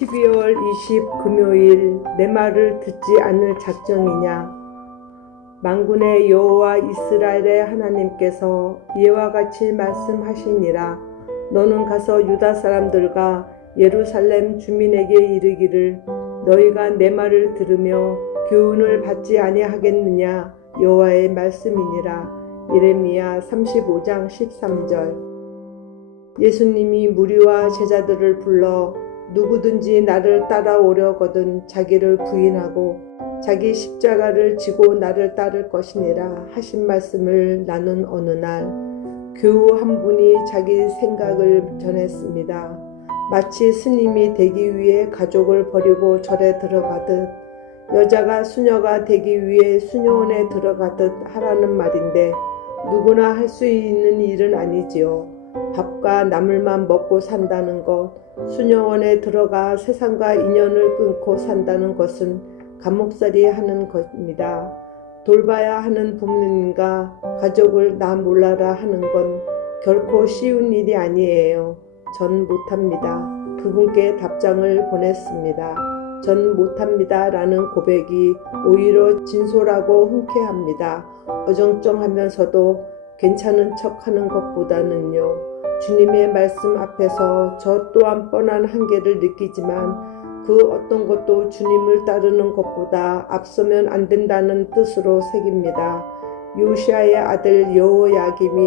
12월 20 금요일 내 말을 듣지 않을 작정이냐? 만군의 여호와 이스라엘의 하나님께서 이와 같이 말씀하시니라. 너는 가서 유다 사람들과 예루살렘 주민에게 이르기를 너희가 내 말을 들으며 교훈을 받지 아니하겠느냐? 여호와의 말씀이니라. 예레미야 35장 13절. 예수님이 무리와 제자들을 불러 누구든지 나를 따라오려거든 자기를 부인하고 자기 십자가를 지고 나를 따를 것이니라 하신 말씀을 나눈 어느 날 교우 한 분이 자기 생각을 전했습니다. 마치 스님이 되기 위해 가족을 버리고 절에 들어가듯 여자가 수녀가 되기 위해 수녀원에 들어가듯 하라는 말인데 누구나 할 수 있는 일은 아니지요. 밥과 나물만 먹고 산다는 것, 수녀원에 들어가 세상과 인연을 끊고 산다는 것은 감목살이 하는 것입니다. 돌봐야 하는 부모님과 가족을 나 몰라라 하는 건 결코 쉬운 일이 아니에요. 전 못합니다. 그분께 답장을 보냈습니다. 전 못합니다. 라는 고백이 오히려 진솔하고 흔쾌합니다. 어정쩡하면서도 괜찮은 척 하는 것보다는요. 주님의 말씀 앞에서 저 또한 뻔한 한계를 느끼지만 그 어떤 것도 주님을 따르는 것보다 앞서면 안 된다는 뜻으로 새깁니다. 요시아의 아들 여호야김이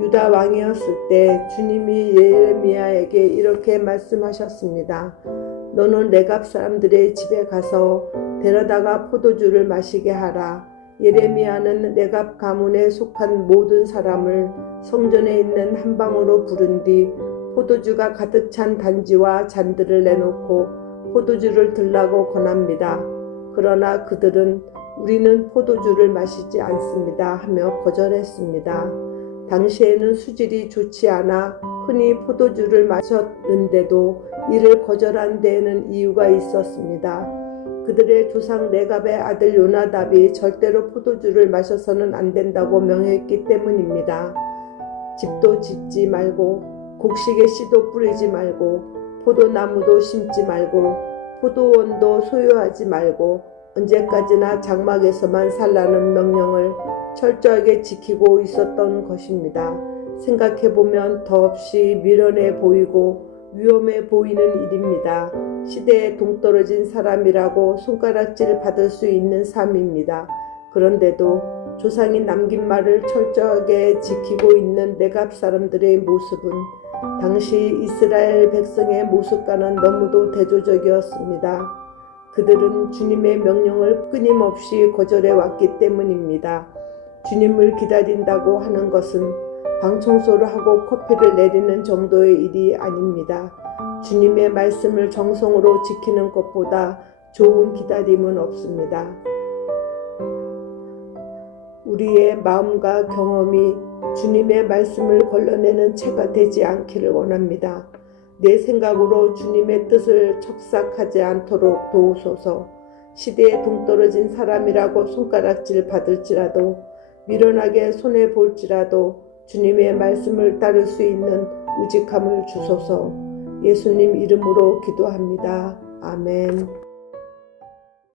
유다 왕이었을 때 주님이 예레미야에게 이렇게 말씀하셨습니다. 너는 내갑 사람들의 집에 가서 데려다가 포도주를 마시게 하라. 예레미야는 내갑 가문에 속한 모든 사람을 성전에 있는 한 방으로 부른 뒤 포도주가 가득 찬 단지와 잔들을 내놓고 포도주를 들라고 권합니다. 그러나 그들은 우리는 포도주를 마시지 않습니다 하며 거절했습니다. 당시에는 수질이 좋지 않아 흔히 포도주를 마셨는데도 이를 거절한 데에는 이유가 있었습니다. 그들의 조상 레갑의 아들 요나답이 절대로 포도주를 마셔서는 안 된다고 명했기 때문입니다. 집도 짓지 말고 곡식에 씨도 뿌리지 말고 포도나무도 심지 말고 포도원도 소유하지 말고 언제까지나 장막에서만 살라는 명령을 철저하게 지키고 있었던 것입니다. 생각해보면 더없이 미련해 보이고 위험해 보이는 일입니다. 시대에 동떨어진 사람이라고 손가락질 받을 수 있는 삶입니다. 그런데도 조상이 남긴 말을 철저하게 지키고 있는 내갑 사람들의 모습은 당시 이스라엘 백성의 모습과는 너무도 대조적이었습니다. 그들은 주님의 명령을 끊임없이 거절해 왔기 때문입니다. 주님을 기다린다고 하는 것은 방 청소를 하고 커피를 내리는 정도의 일이 아닙니다. 주님의 말씀을 정성으로 지키는 것보다 좋은 기다림은 없습니다. 우리의 마음과 경험이 주님의 말씀을 걸러내는 채가 되지 않기를 원합니다. 내 생각으로 주님의 뜻을 척삭하지 않도록 도우소서. 시대에 동떨어진 사람이라고 손가락질 받을지라도 미련하게 손해 볼지라도 주님의 말씀을 따를 수 있는 우직함을 주소서. 예수님 이름으로 기도합니다. 아멘.